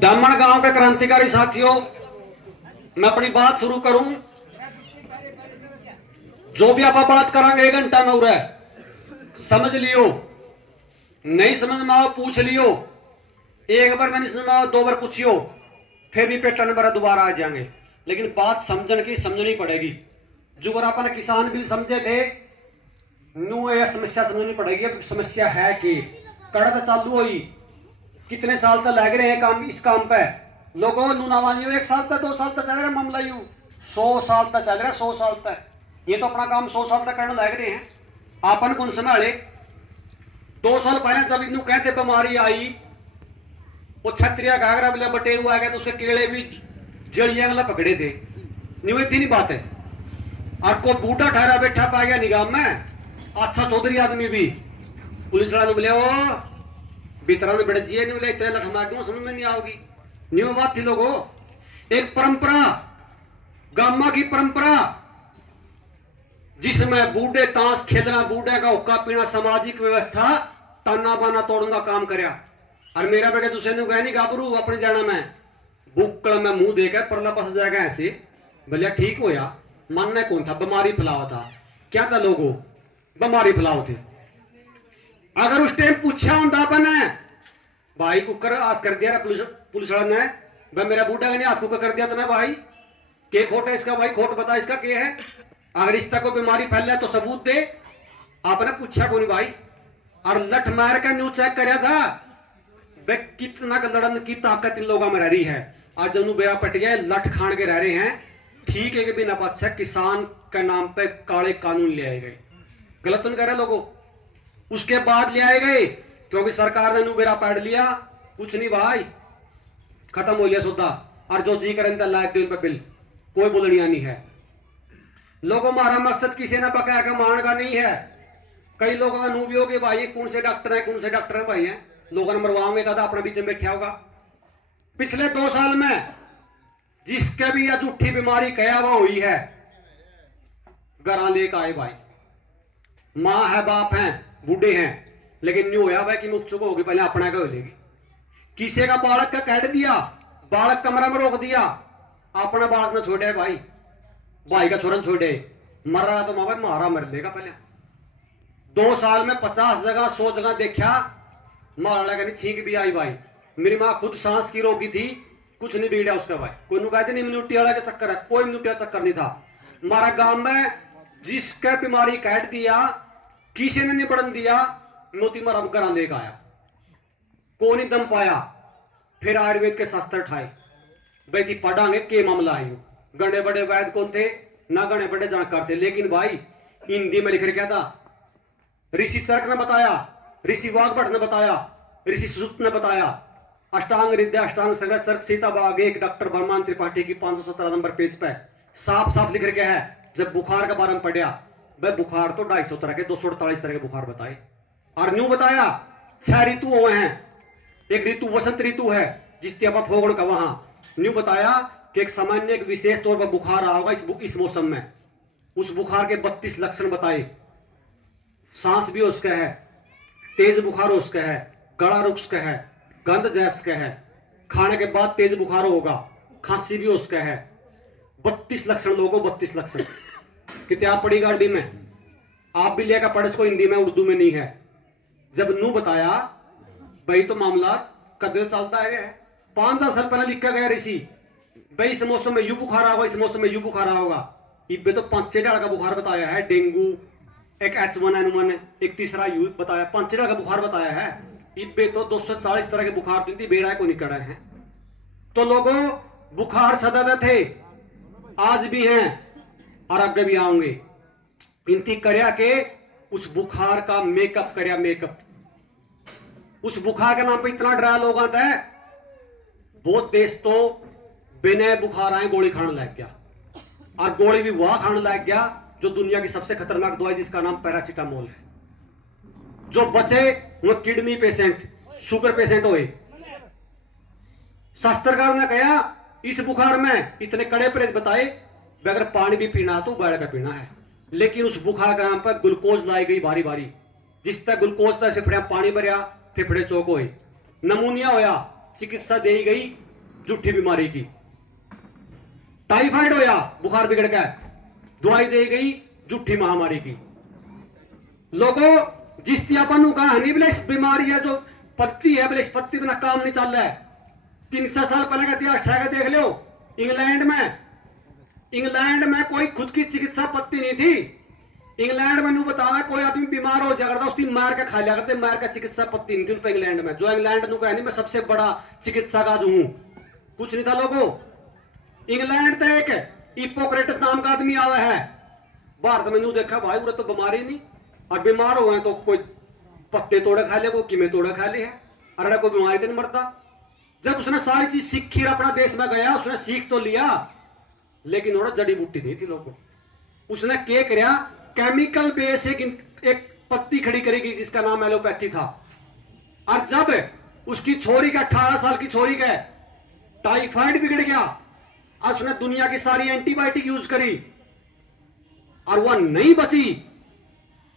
दामन गांव के क्रांतिकारी साथियों, मैं अपनी बात शुरू करूं। जो भी आप बात करांगे 1 घंटा में उरे समझ लियो, नहीं समझ में आओ पूछ लियो, एक बार मैं नहीं समझ में आओ 2 बार पूछियो, फिर भी पेट नंबर दोबारा आ जाएंगे। लेकिन बात समझने की समझनी पड़ेगी। जो अगर अपन किसान बिल समझे थे, नू यह समस्या समझनी पड़ेगी। अब समस्या है कि कड़ा तो चालू हुई, कितने साल तक लग रहे हैं काम इस काम पे। लोगों नूनावानियों 1 साल तक 2 साल तक चल रहा है मामला, यू 100 साल तक चल रहा है। 100 साल तक ये तो अपना काम 100 साल तक करने लग रहे हैं। आपन कौन संभाले? 2 साल पहले जब इनू कहते बीमारी आई, वो छत्रिया घाघरा बिला बटे हुआ गया तो उसके कीड़े भी जड़िया वाला पकड़े थे। नहीं इतनी बात है। और को बूढ़ा ठहरा बैठा पा गया निगाम में, अच्छा चौधरी आदमी भी पुलिस वाला बोले ओ बितरा ने बड़े जिए नहीं बोले इतने लठ मार दूं समझ में नहीं आओगी। न्यू बात थी लोगों, एक परंपरा गामा की परंपरा जिसमें बूढ़े ताश खेलना, बूढ़े का हुक्का पीना, सामाजिक व्यवस्था ताना बाना तोड़ने का काम करया। और मेरा बेटे तुझे नु गए नहीं गाबरू अपने जाना में बुक्कड़ में मुंह देकर परला पस जाएगा ऐसे भलिया ठीक हो या मानना कौन था? बीमारी फैलावा था। क्या था लोगों? बीमारी फैलाओ थे। अगर उस टाइम पूछा होता बने भाई कुकर हाथ कर दिया पुलिस वाला ने, भाई मेरा बूढ़ा ने हाथ कुकर कर दिया था ना भाई, के खोट है इसका? भाई खोट बता इसका के है? अगर इस तक को बीमारी फैल रहा है तो सबूत दे। आपने पूछा कौन भाई? और लठ मार का न्यू चेक कराया था वे कितना लड़न की ताकत इन लोगों में रह रही है। आज जब बेड़ा पट गया लठ खान के रह रहे हैं। ठीक है कि बिना पक्ष किसान के नाम पे काले कानून ले आए गए, गलत तो नहीं कह रहे लोगों। उसके बाद ले आए गए क्योंकि सरकार ने बेड़ा पाड़ लिया। कुछ नहीं भाई, खत्म हो गया सौदा। और जो जी करें लायक दे उन पे बिल, कोई बोलनिया नहीं है। लोगों हमारा मकसद किसी ने पकाया का मान का नहीं है। कई लोगों का नू भी हो कि भाई कौन से डॉक्टर है, कौन से डॉक्टर है भाई है, लोगों ने मरवाओगे कदा अपने बीच में बैठा होगा। पिछले 2 साल में जिसके भी यह झूठी बीमारी कया हुआ हुई है, घरा लेकर आए भाई। मां है, बाप है, बूढ़े हैं, लेकिन न्यू होया भाई कि मुख चुक होगी पहले अपना का लेगी। किसी का बालक का कैद दिया, बालक कमरा में रोक दिया, अपना बालक ने छोड़े भाई, भाई का छोरन छोड़े, मर रहा तो मां भाई मारा मर लेगा पहले। 2 साल में 50 जगह 100 जगह देखा, मारा लगा नहीं, छींक भी आई भाई। मेरी मां खुद सांस की रोगी थी, कुछ नहीं बिगड़ा उसका भाई। कोई नु कहते नहीं म्यूनिटी वाला के चक्कर है, कोई म्यूनिटी वाला चक्कर नहीं था। हमारा गांव में जिसके बीमारी काट दिया, किसी ने नहीं बढ़न दिया, मोती मारा घरा लेकर आया, को नहीं दम पाया। फिर आयुर्वेद के शास्त्र ठाए भाई की पढ़ांगे के मामला है। गणे बड़े वैद्य कौन थे ना, गणे बड़े जानकार थे, लेकिन भाई हिंदी में लिख रहे क्या था? ऋषि चरक ने बताया, ऋषि वाघभट ने बताया, ऋषि सुत ने बताया। अष्टांग हृदय अष्टांग संग्रह चरक सीता बाग 1 डॉक्टर भरमान त्रिपाठी की 517 नंबर पेज पे साफ साफ लिख रखे है। जब बुखार के बारे में पढ़िया, भाई बुखार तो 250 तरह के 248 तरह के बुखार बताए। और न्यू बताया 6 ऋतु हुए हैं। एक ऋतु वसंत ऋतु है जिससे आप फोगण का, वहां न्यू बताया कि एक सामान्य एक विशेष तौर पर बुखार आ होगा इस मौसम में। उस बुखार के 32 लक्षण बताए। सांस भी उसका है, तेज बुखार उसका है, गला रुक्स का है, गंध जैस का है, खाने के बाद तेज बुखार होगा, खांसी भी उसका है। 32 लक्षण लोगों, 32 लक्षण। किताब पढ़ी गाड़ी में, आप भी लेकर पढ़े इसको, हिंदी में उर्दू में नहीं है। जब नू बताया भाई तो मामला कदर चलता है। 5-10 साल पहले लिखा गया ऋषि भाई इस मौसम में यू बुखार होगा, इस मौसम में यू बुखार होगा। इबे तो 5 का बुखार बताया है, डेंगू, एक H1N1, एक तीसरा यू बताया, 5 का बुखार बताया है। इबे तो 240 तरह के बुखार तो बेरा को निकल रहे हैं। तो लोगों बुखार सदा थे, आज भी हैं और आगे भी आएंगे। इनती करया के उस बुखार का मेकअप करया, मेकअप। उस बुखार के नाम पे इतना डरा लोग आता है। बहुत देश तो बिना बुखार आए गोली खाने लग गया, और गोली भी वह खाने लग गया जो दुनिया की सबसे खतरनाक दवाई जिसका नाम पैरासीटामोल है। जो बचे वो किडनी पेशेंट, शुगर पेशेंट हुए। शास्त्रकार ने कहा इस बुखार में इतने कड़े परहेज बताए, अगर पानी भी पीना तो उबाल कर पीना है। लेकिन उस बुखार के नाम पर ग्लूकोज लाई गई बारी बारी, जिस तक ग्लूकोज तक फेफड़े पानी भरिया, फेफड़े चौक हुए, नमूनिया होया, चिकित्सा दी गई झूठी बीमारी की। टाइफाइड होया, बुखार बिगड़ गया, दवाई दी गई झूठी महामारी की। लोगों जिस अपन कहा हनी बोले इस बीमारी है जो पत्ती है, बोले इस पत्ती बिना काम नहीं चल रहा है। 300 साल पहले का इतिहास ठहरा देख लो। इंग्लैंड में कोई खुद की चिकित्सा पत्ती नहीं थी। इंग्लैंड में बतावा कोई आदमी बीमार हो जाता उसकी मार का खा लिया करते, मार का चिकित्सा पत्ती नहीं थी उन पर इंग्लैंड में। जो इंग्लैंड नहीं मैं सबसे बड़ा चिकित्सा का हूं, कुछ नहीं था लोगों। इंग्लैंड तो एक हिप्पोक्रेटस नाम का आदमी आवा है। भारत में देखा भाई उन्हें तो बीमारी नहीं, और बीमार हो गए तो कोई पत्ते तोड़े खा ले, कोई किमे तोड़े खा ले है, अरे कोई बीमारी तो नहीं मरता। जब उसने सारी चीज सीखी अपना देश में गया, उसने सीख तो लिया लेकिन थोड़ा जड़ी बूटी नहीं थी लोगों। उसने क्या किया, केमिकल बेस एक पत्ती खड़ी करेगी जिसका नाम एलोपैथी था। और जब उसकी छोरी का 18 साल की छोरी का टाइफाइड बिगड़ गया, आज उसने दुनिया की सारी एंटीबायोटिक यूज करी और वह नहीं बची,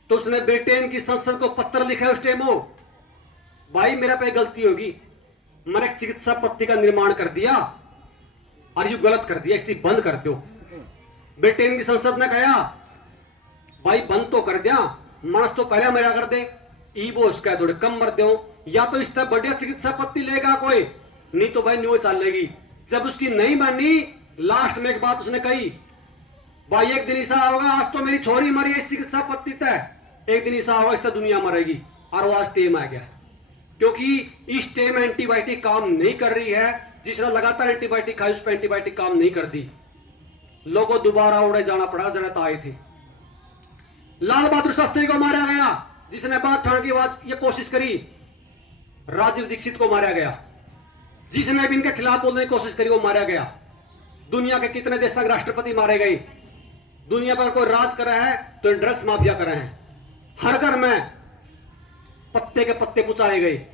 तो उसने ब्रिटेन की संसद को पत्र लिखा उस टाइम, भाई मेरा पे गलती होगी, मैंने एक चिकित्सा पत्ती का निर्माण कर दिया और यू गलत कर दिया, इसलिए बंद कर दो। ब्रिटेन की संसद ने कहा भाई बंद तो कर दिया, मानस तो पहले मेरा कर दे, ईबो उसका थोड़े कम मर दो, या तो इस तरह बढ़िया चिकित्सा पत्ती लेगा कोई, नहीं तो भाई न्यू चलेगी। जब उसकी नहीं मानी, लास्ट में एक बात उसने कही, भाई एक दिन ऐसा होगा, आज तो मेरी छोरी मरी है इस चिकित्सा पत्ती तय, एक दिन ऐसा होगा इस तरह दुनिया मरेगी। और वो आज टेम आ गया, क्योंकि इस टेम एंटीबायोटिक काम नहीं कर रही है। जिसने लगातार एंटीबायोटिक खाई उस पर एंटीबायोटिक काम नहीं कर दी, लोगों दोबारा उड़े जाना पड़ा, जरूरत आई थी। लाल बहादुर शास्त्री को मारा गया, जिसने बात उठाने की आवाज ये कोशिश करी। राजीव दीक्षित को मारा गया, जिसने भी इनके खिलाफ बोलने की कोशिश करी वो मारा गया। दुनिया के कितने देशों के राष्ट्रपति मारे गए। दुनिया पर कोई राज कर रहा है तो ड्रग्स माफिया कर रहे हैं। हर घर में पत्ते के पत्ते पुचाए गए।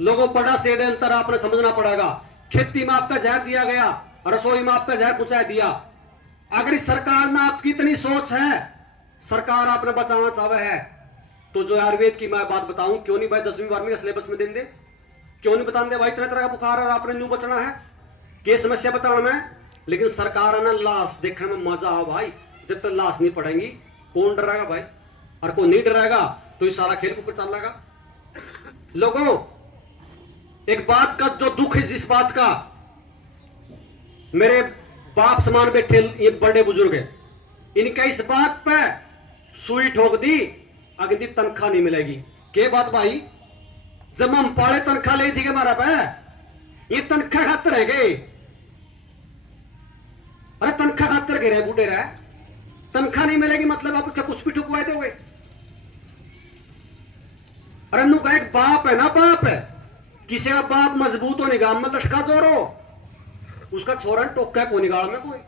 लोगों बड़ा षड्यंत्र आपने समझना पड़ेगा। खेती में आपका जहर दिया गया, रसोई में आपका जहर पुचाए दिया। अगर इस सरकार में आपकी इतनी सोच है, सरकार आपने बचाना चाहे है, तो जो आयुर्वेद की मैं बात बताऊं, क्यों नहीं भाई 10वीं 12वीं का सिलेबस में दे, क्यों नहीं बता दे भाई तरह तरह का बुखार और आपने न्यू बचना है, क्या समस्या बताना मैं। लेकिन सरकार ने लाश देखने में मजा आ भाई, जब तक लाश नहीं पड़ेंगी कौन डरेगा भाई, और कोई नहीं डरेगा तो ये सारा खेल ऊपर चल लेगा। लोगों एक बात का जो दुख है, जिस बात का, मेरे बाप समान बैठे ये बड़े बुजुर्ग है, इनका इस बात पे सुई ठोक दी, अगली तनख्वाह नहीं मिलेगी। के बात भाई, जब हम पाले तनख्वाह ले थी के हमारा पे, ये तनख्वाह खातर है गए, अरे तनख्वाह खातर के रहे बूढ़े रहे, तनख्वाह नहीं मिलेगी मतलब आप क्या कुछ भी ठुकवाए दोगे। अरे नु का एक बाप है ना, बाप है, किसी का बाप मजबूत हो निगाह में लटका जोरो, उसका छोरा टोका को निगाह में कोई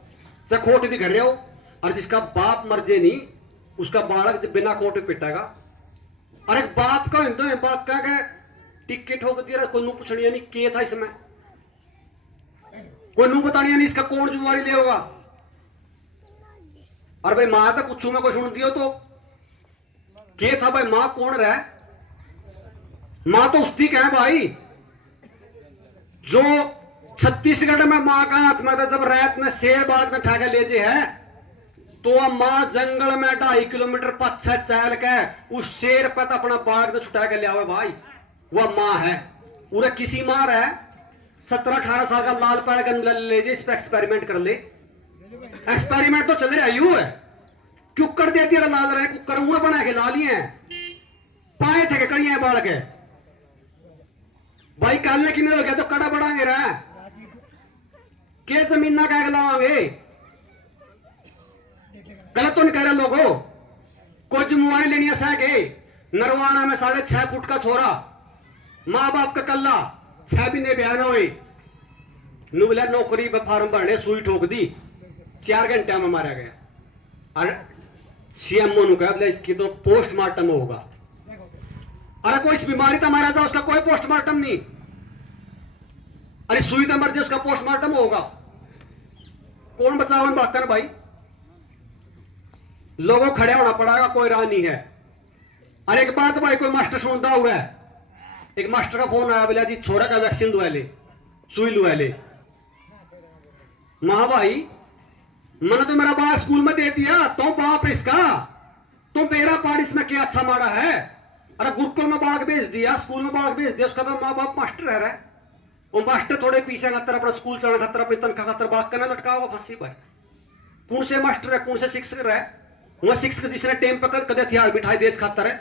चखोट भी घर रहे हो, और जिसका बाप मर जे नहीं उसका बालक बिना कोट पे पिटेगा। अरे बाप का हिंदू बात का टिक्के ठोक दिया, कोई नू पूछनी नहीं के था इसमें, कोई नू बतानी नहीं इसका कौन जिम्मेवारी ले होगा। और भाई मां तो पूछू मैं कोई सुन दियो तो के था भाई, मां कौन रहा, मां तो उसकी क्या है भाई, जो छत्तीसगढ़ में मां का हाथ में था, जब रात में शेर बाग में ठाके ले जे है, तो मां जंगल में 2.5 किलोमीटर पच्छा चल के उस शेर पर अपना बाग तो छुटा के ले आवे भाई, वह मां है। उरे किसी मार है 17-18 साल का लाल पैर गन ले जे, इस पर एक्सपेरिमेंट कर ले। एक्सपेरिमेंट तो चल रहा है, क्यों कर दे दिया लाल रहे, कुकर हुए बना के ला लिए पाए थे कड़िया बाढ़ के भाई, कालने की नहीं हो गया तो कड़ा बढ़ाएंगे रहा के जमीन ना कह लावांगे। गलत तो नहीं कह रहे लोगों, कोई जिम्मेवारी लेनी है के नरवाना में 6.5 फुट का छोरा, माँ बाप का कल्ला, 6 महीने बयान हुए, नुबला नौकरी पे फार्म भरने, सुई ठोक दी, 4 घंटे में मारा गया। और सीएमओ ने कहा इसकी तो पोस्टमार्टम होगा। अरे कोई इस बीमारी तो मारा था उसका कोई पोस्टमार्टम नहीं, अरे सुई तो मर जाए उसका पोस्टमार्टम होगा। कौन बचाओ इन बात भाई, लोगों खड़े होना पड़ेगा, कोई राह नहीं है। अरे एक बात भाई, कोई मास्टर सुनता हुआ है, एक मास्टर का फोन आया, बोला जी छोरा का वैक्सीन लुआ ले, सुई लुआ ले। मां भाई मैंने तो मेरा बाल स्कूल में दे दिया, तो बाप इसका तो मेरा पार इसमें क्या अच्छा माड़ा है। अरे गुरुकुल में बालक भेज दिया, स्कूल में बालक भेज दिया, उसका तो माँ बाप मास्टर रह रहा है। वो मास्टर थोड़े पीछे खातर अपना स्कूल चलाने खातर अपनी तनख्वाह खातर बालक करने लटका हुआ फांसी भाई। कौन से मास्टर है, कौन से शिक्षक है? वह शिक्षक जिसने टेम पकड़ कदे हथियार बिठाई देश खातर है,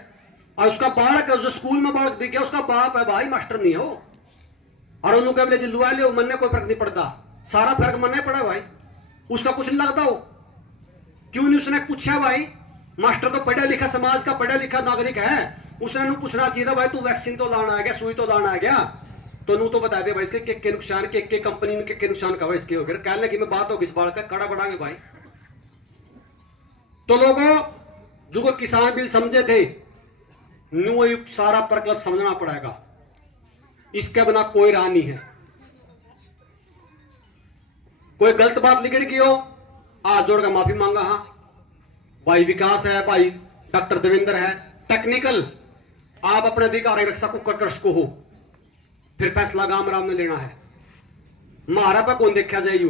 और उसका बालक है जो स्कूल में बालक बिक गया, उसका बाप है भाई, मास्टर नहीं है वो। और उन्होंने बोले जी लुआ ले, मन में कोई फर्क नहीं पड़ता, सारा फर्क मन में पड़ा भाई, उसका कुछ नहीं लगता हो। क्यों नहीं उसने पूछा भाई? मास्टर तो पढ़ा लिखा समाज का पढ़ा लिखा नागरिक है, उसने पूछना चाहिए था भाई तू वैक्सीन तो लाना आ गया, सुई तो लाना आ गया, तो नू तो बता दे भाई इसके के नुकसान के कंपनी के नुकसान का इसके हो गया। कहने लगी मैं बात होगी इस बार का कड़ा बढ़ाएंगे भाई। तो लोगों जो को किसान बिल समझे थे, न्यू सारा प्रकल्प समझना पड़ेगा, इसके बिना कोई राह नहीं है। कोई गलत बात लिखी की हो, हाथ जोड़ कर माफी मांगा। हाँ भाई विकास है, भाई डॉक्टर देवेंद्र है, टेक्निकल आप अपने अधिकार रक्षा को कर्कश को हो, फिर फैसला गांव राम ने लेना है। मारा पर कौन देखा जाए यू?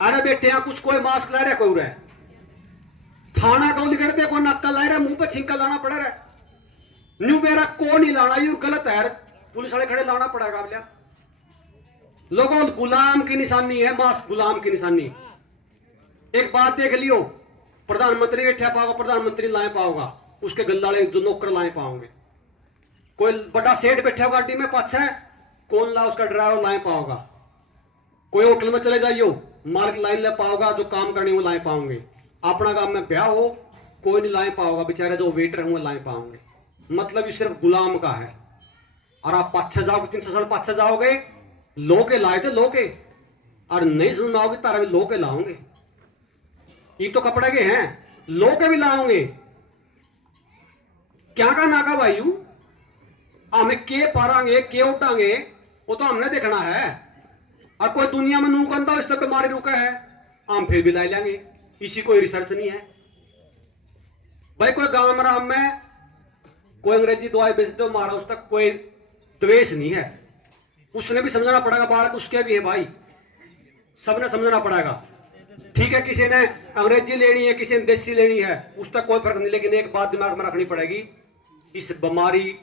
अरे बेटे यहाँ कुछ कोई मास्क ला रहा कोई रहा थाना को लिखते दे, कोई नक्का ला रहा, मुंह पे छिंका लाना पड़ रहा है, न्यू मेरा को नहीं लाना, यू गलत है, पुलिस वाले खड़े लाना पड़ेगा। बोलिया लोगों गुलाम की निशानी है, मास्क गुलाम की निशानी। एक बात देख लियो, प्रधानमंत्री बैठा पाओगा, प्रधानमंत्री लाए पाओगा, उसके गल्लाले जो नौकर लाए पाओगे। कोई बड़ा सेठ बैठा गाड़ी में पाछा, कौन ला उसका ड्राइवर लाए पाओगा। कोई होटल में चले जाइयो, मालिक लाइन ले पाओगा, जो काम करने वो लाए पाओगे। अपना काम में ब्याह हो, कोई नहीं लाए पाओगा, बेचारे जो वेटर है वो लाए पाओगे। मतलब ये सिर्फ गुलाम का है। और आप पाछा जाओगे, 300 साल पाछा जाओगे, लो के लाए थे लो के, और नहीं सुनाओगे तारा भी लो के लाओगे। ये तो कपड़े के हैं, लो के भी लाओगे। क्या का नाका भाई हमें के पारांगे के उठांगे, वो तो हमने देखना है। और कोई दुनिया में नू कंदा इस तक बीमारी रुका है, हम फिर भी ला लेंगे, इसी कोई रिसर्च नहीं है भाई। कोई गांव राम में कोई अंग्रेजी दवाई बेच दो मारा, उस तक कोई द्वेष नहीं है। उसने भी समझना पड़ेगा, बालक उसके भी है भाई, सबने समझना पड़ेगा। ठीक है किसी ने अंग्रेजी लेनी है, किसी ने देसी लेनी है, उस तक कोई फर्क नहीं, लेकिन एक बात दिमाग में रखनी पड़ेगी, इस बीमारी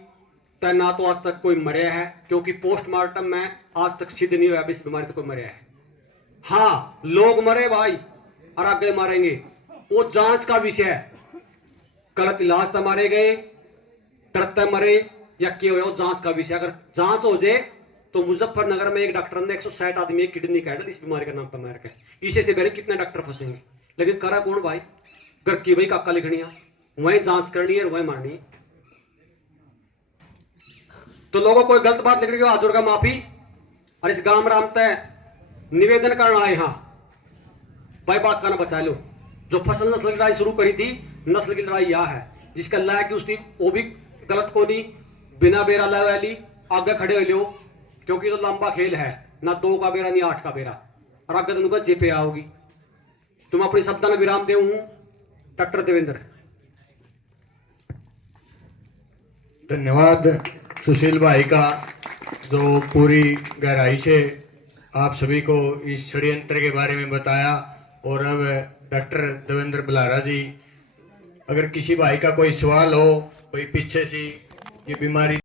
तय ना तो आज तक कोई मरे है, क्योंकि पोस्टमार्टम में आज तक सिद्ध नहीं हुआ इस बीमारी तो कोई मरे है। हाँ लोग मरे भाई और आगे मारेंगे, वो जांच का विषय है। गलत इलाज तो मारे गए, डरते मरे या क्यों हो, जांच का विषय। अगर जांच हो जाए तो मुजफ्फरनगर में एक डॉक्टर ने 160 आदमी एक किडनी काट ली इस बीमारी का नाम पर मार के। इसे से पहले कितने डॉक्टर फंसेंगे, लेकिन करा कौन भाई? घर की भाई काका लिखनी है, वही जांच करनी है, वही मारनी है। तो लोगों कोई गलत बात लिखने की हाथ जोड़कर माफी। और इस गांव राम तय निवेदन करना आए, हाँ भाई बात करना बचा लो। जो फसल नस्ल की लड़ाई शुरू करी थी, नस्ल की लड़ाई यह है, जिसका लायक की उसकी वो भी गलत को नहीं, बिना बेरा लाए वाली आगे खड़े हो लो, क्योंकि तो लंबा खेल है, ना 2 का बेरा नहीं 8 का बेरा, और आगे तुमको जेपे आओगी। तुम अपनी शब्द में विराम दे हूं, डॉक्टर देवेंद्र। धन्यवाद सुशील भाई का, जो पूरी गहराई से आप सभी को इस षड्यंत्र के बारे में बताया। और अब डॉक्टर देवेंद्र बलारा जी, अगर किसी भाई का कोई सवाल हो, कोई पीछे से ये बीमारी